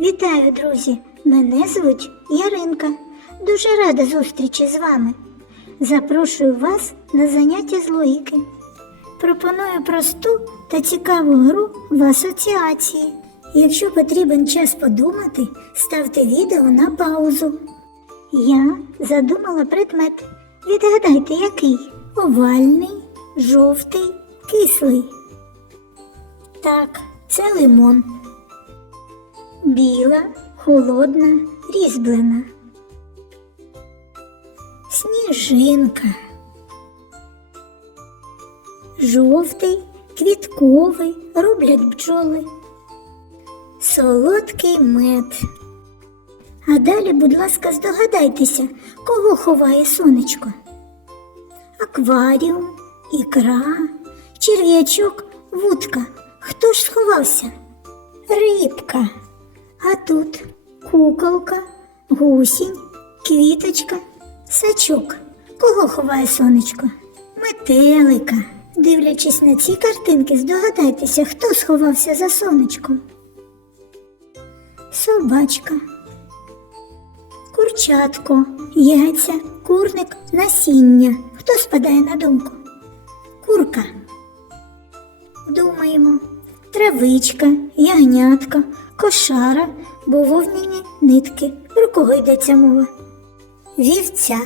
Вітаю, друзі! Мене звуть Яринка. Дуже рада зустрічі з вами. Запрошую вас на заняття з логіки. Пропоную просту та цікаву гру в асоціації. Якщо потрібен час подумати, ставте відео на паузу. Я задумала предмет. Відгадайте, який? Овальний, жовтий, кислий. Так, це лимон. Біла, холодна, різьблена. Сніжинка. Жовтий, квітковий, роблять бджоли. Солодкий мед. А далі, будь ласка, здогадайтеся, кого ховає сонечко. Акваріум, ікра, черв'ячок, вудка. Хто ж сховався? Рибка. А тут куколка, гусінь, квіточка, сачок. Кого ховає сонечко? Метелика. Дивлячись на ці картинки, здогадайтеся, хто сховався за сонечком. Собачка. Курчатко, яйця, курник, насіння. Хто спадає на думку? Курка. Думаємо. Травичка, ягнятка, кошара, бововняні нитки. Про кого йдеться мова? Вівця.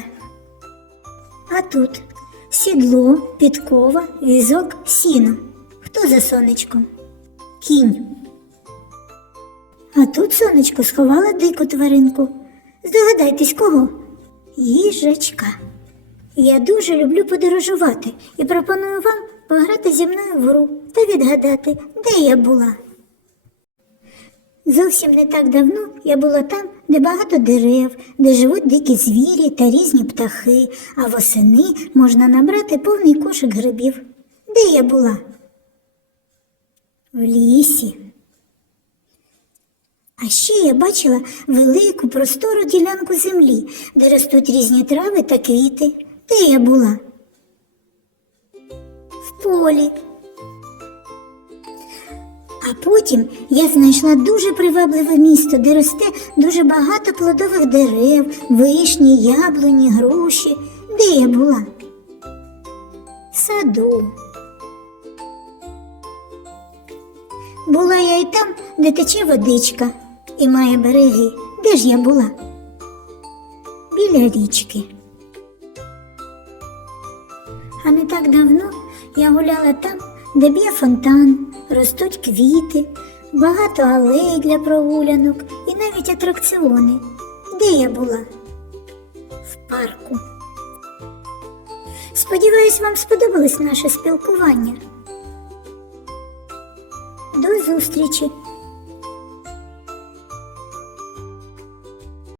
А тут сідло, підкова, візок, сіно. Хто за сонечком? Кінь. А тут сонечко сховала дику тваринку. Здогадайтесь кого? Їжачка. Я дуже люблю подорожувати і пропоную вам пограти зі мною в гру та відгадати, де я була. Зовсім не так давно я була там, де багато дерев, де живуть дикі звірі та різні птахи, а восени можна набрати повний кошик грибів. Де я була? В лісі. А ще я бачила велику простору ділянку землі, де ростуть різні трави та квіти. Де я була? Полі. А потім я знайшла дуже привабливе місто, де росте дуже багато плодових дерев, вишні, яблуні, груші. Де я була? Саду. Була я і там, де тече водичка і має береги. Де ж я була? Біля річки. А не так давно я гуляла там, де б'є фонтан, ростуть квіти, багато алей для прогулянок і навіть атракціони. Де я була? В парку. Сподіваюсь, вам сподобалось наше спілкування. До зустрічі!